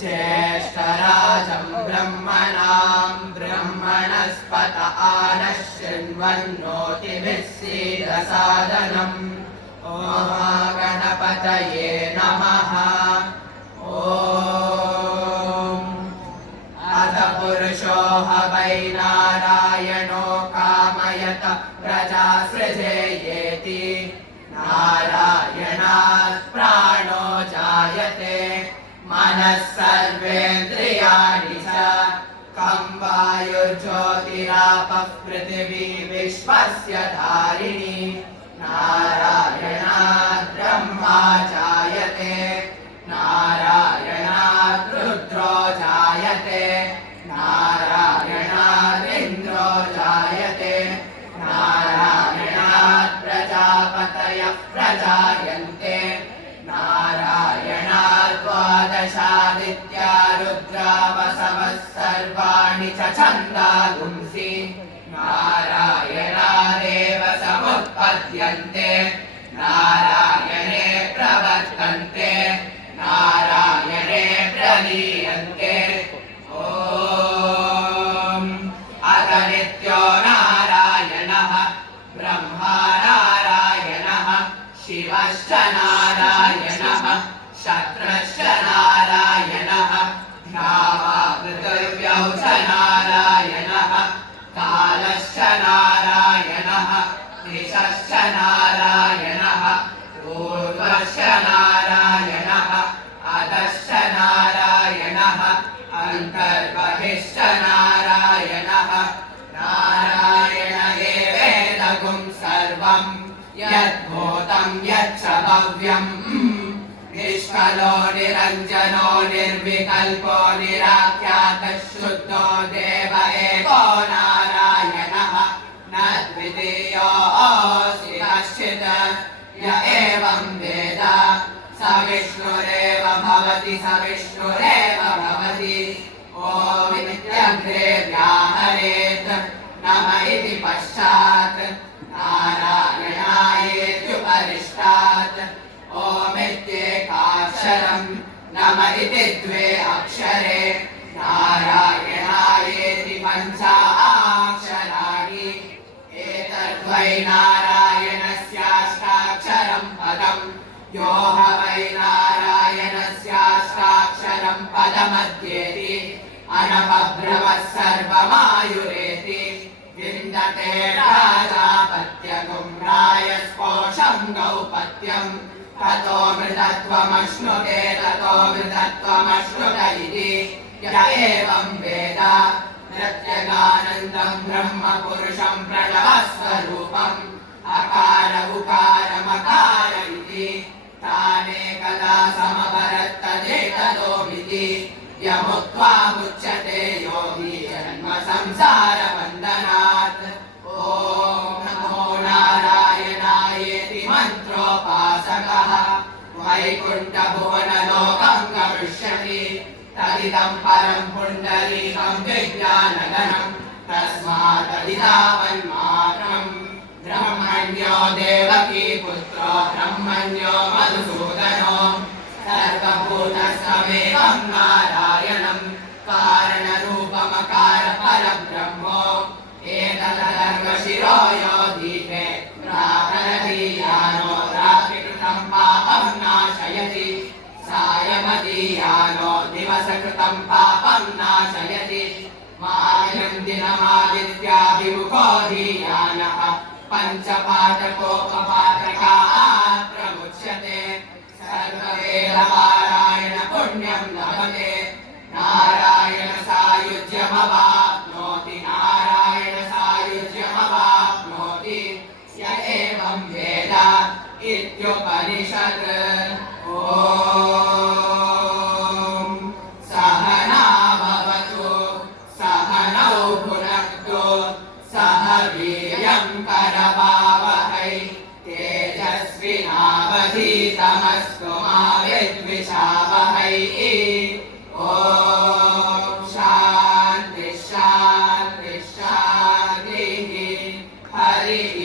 ज्येष्ठराजं ब्रह्मणां ब्रह्मणस्पत आनः शृण्वन्नोतिभिः सीदसादनम् ॐ गणपतये नमः। अथ पुरुषो ह वै नारायणो कामयत प्रजा सृजेयेति नारायणात् प्राणो जायते मनः सर्वेन्द्रियाणि च कं वायुर्ज्योतिरापः पृथिवी विश्वस्य धारिणी नारायणात् ब्रह्मा जायते नारायणात् रुद्रो जायते नारायणादिन्द्रो जायते नारायणात् प्रजापतयः प्रजायन्ते नारायणात् द्वादशादित्या रुद्रा वसवः सर्वाणि च छन्दागुंसि नारायणादेव समुत्पद्यन्ते नारायणे प्रवर्तन्ते नारायणे प्रलीयन्ते। अथ नित्यो नारायणः ब्रह्मा नारायणः शिवश्च नारायणः शक्रश्च नारायणः ध्यावा पृथिव्यौ च नारायणः कालश्च नारायणः दिशश्च नारायणः पूर्वश्च नारायणः अधश्च नारायणः अन्तर्बहिश्च नारायणः नारायण एवेदगुं सर्वं यद्भूतं यच्च भव्यम् निष्कलो निरञ्जनो निर्विकल्पो निराख्यातः शुद्धो देव एको नारायणः न द्वितीयोऽस्ति कश्चित् य एवं वेद स विष्णुरेव भवति स विष्णुरेव भवति ॐ इत्यग्रे व्याहरेत् नम इति पश्चात् नारायणायेत्युपरिष्टात् ॐ इत्येकाक्षरं नम इति द्वे अक्षरे नारायणायेति पञ्चाक्षराणि एतद्वै नारायणस्याष्टाक्षरं पदम् यो ह वै नारायणस्याष्टाक्षरं पदमध्येति अनपभ्रमः सर्वमायुरेति विन्दते राजापत्यगुं रायस्पोषं गौपत्यं ततो मृतत्वमश्नुते ततो मृतत्वमश्नुत इति य एवं वेद प्रत्यगानन्दं ब्रह्म पुरुषं प्रणवस्वरूपम् अकार उकारमकार इति तानेकदा समपरत्तदेतदोमिति यमुक्त्वामुच्यते योगी जन्म संसारबन्धनात्। ॐ नमो नारायणायेति मन्त्रोपासकः वैकुण्ठभुवनलोकं गमिष्यति तदिदं परं पुण्डरीकं विज्ञानगणं तस्माददितावन्मात्रम् ब्रह्मण्यो देवकी पुत्रो ब्रह्मण्यो मधुसूदनो सर्वभूतस्थमेकं नारायणं कारणरूपमकार परब्रह्मो एतदर्वशिरो यो दीपे प्रातरदीयानो रात्रिकृतं पापं नाशयति सायमदीयानो दिवसकृतं पापं नाशयति मायं दिनमादित्याभिमुखो धीयानः पञ्चपादकोपपादकात् प्रमुच्यते सर्ववेदपारायण पुण्यं लभते नारायण सायुज्यमवाप्नोति नारायण सायुज्यमवाप्नोति य एवं वेद इत्युपनिषत्। सहना भवतु सहनौ भुनक्तु सह वीर्यं करवावहै तेजस्विनावधीतमस्तु मा विद्विषावहै। ॐ शान्ति शान्ति शान्तिः। हरिः